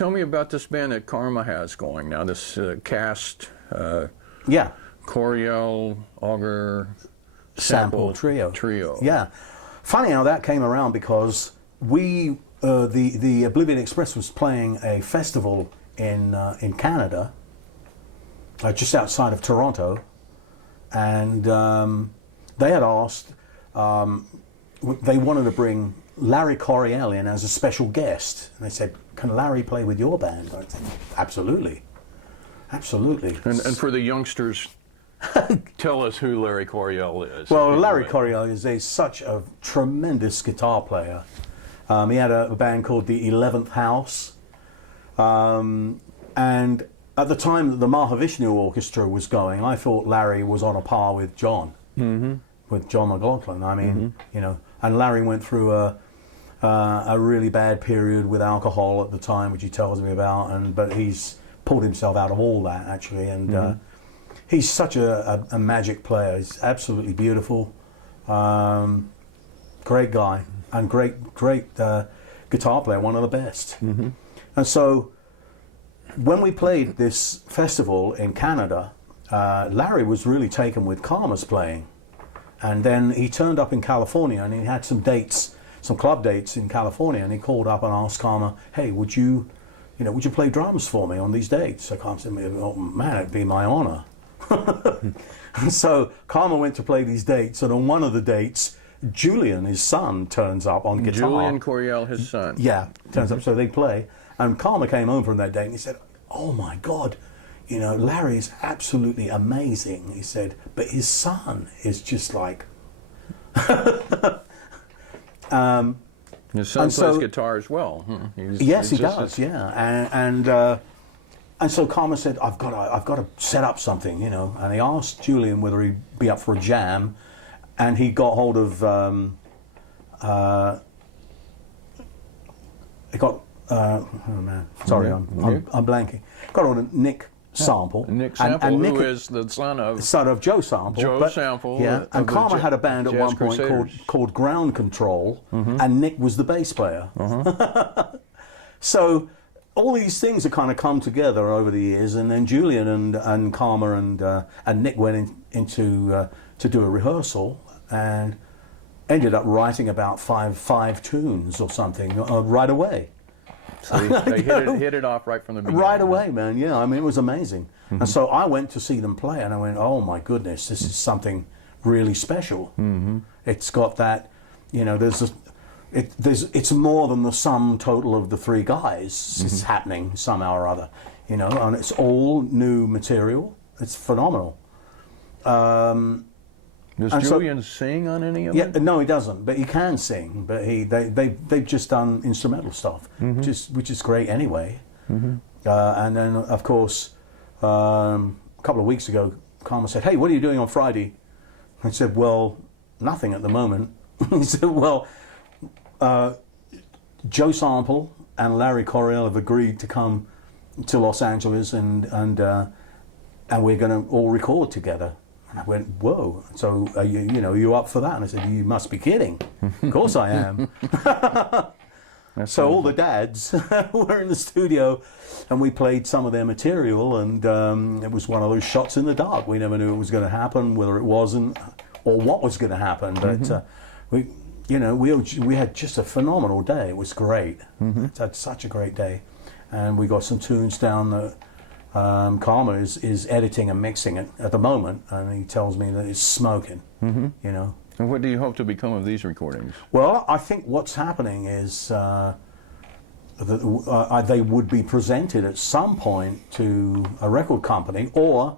tell me about this band that Karma has going now, this C.A.S.T, yeah, CORYELL, AUGER, sample trio. Yeah. Funny how that came around, because we, the Oblivion Express was playing a festival in Canada, just outside of Toronto, and they had asked, they wanted to bring Larry CORYELL in as a special guest, and they said, "Can Larry play with your band?" I said, "Absolutely, absolutely." And for the youngsters, tell us who Larry CORYELL is. Well, Larry CORYELL is such a tremendous guitar player. He had a band called the 11th House, and at the time that the Mahavishnu Orchestra was going, I thought Larry was on a par with John, with John McLaughlin. I mean, you know, and Larry went through a really bad period with alcohol at the time, which he tells me about, but he's pulled himself out of all that, actually, and he's such a magic player. He's absolutely beautiful, great guy, and great guitar player, one of the best. And so when we played this festival in Canada, Larry was really taken with Karma's playing, and then he turned up in California, and he had some dates, some club dates in California, and he called up and asked Karma, "Hey, would you play drums for me on these dates?" So Karma said, "Oh man, it'd be my honor." And so Karma went to play these dates, and on one of the dates, Julian, his son, turns up on guitar. Julian CORYELL, his son. Yeah, turns up, so they play. And Karma came home from that date, and he said, "Oh my God, you know, Larry is absolutely amazing." He said, "But his son is just like..." His son plays guitar as well. Yes, he does. Yeah, and so Karma said, "I've got to set up something, you know." And he asked Julian whether he'd be up for a jam, and he got hold of oh man, sorry, I'm blanking. Got hold of Nick Sample. Nick Sample, and Nick, who is the son of Joe Sample. Joe Sample. Yeah, and Karma had a band at one point called Ground Control, and Nick was the bass player. So all these things have kind of come together over the years, and then Julian and Karma and Nick went into to do a rehearsal, and ended up writing about five tunes or something right away. So they hit it off right from the beginning. Right away, man. Yeah, I mean, it was amazing. And so I went to see them play, and I went, "Oh my goodness, this is something really special." It's got that, you know, it's more than the sum total of the three guys. It's happening somehow or other, you know, and it's all new material. It's phenomenal. Does Julian sing on any of it? No, he doesn't, but he can sing. But they've just done instrumental stuff, which is great anyway. And then, of course, a couple of weeks ago, Karma said, "Hey, what are you doing on Friday?" I said, "Well, nothing at the moment." He said, "Well, Joe Sample and Larry CORYELL have agreed to come to Los Angeles, and we're going to all record together." And I went, "Whoa! So are you up for that?" And I said, "You must be kidding." "Of course I am." So all the dads were in the studio, and we played some of their material, and it was one of those shots in the dark. We never knew it was going to happen, whether it wasn't, or what was going to happen. But we had just a phenomenal day. It was great. It's had such a great day, and we got some tunes down that Karma is editing and mixing it at the moment, and he tells me that it's smoking. You know. And what do you hope to become of these recordings? Well, I think what's happening is that they would be presented at some point to a record company, or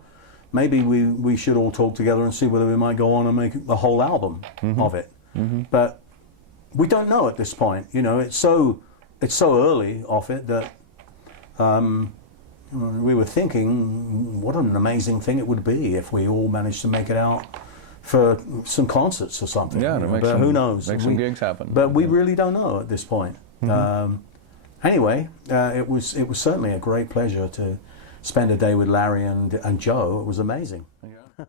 maybe we should all talk together and see whether we might go on and make a whole album of it. But we don't know at this point. You know, it's so early off it that we were thinking what an amazing thing it would be if we all managed to make it out for some concerts or something. Yeah, but who knows? Make some gigs happen. But we really don't know at this point. Anyway, it was certainly a great pleasure to spend a day with Larry and Joe. It was amazing. Yeah.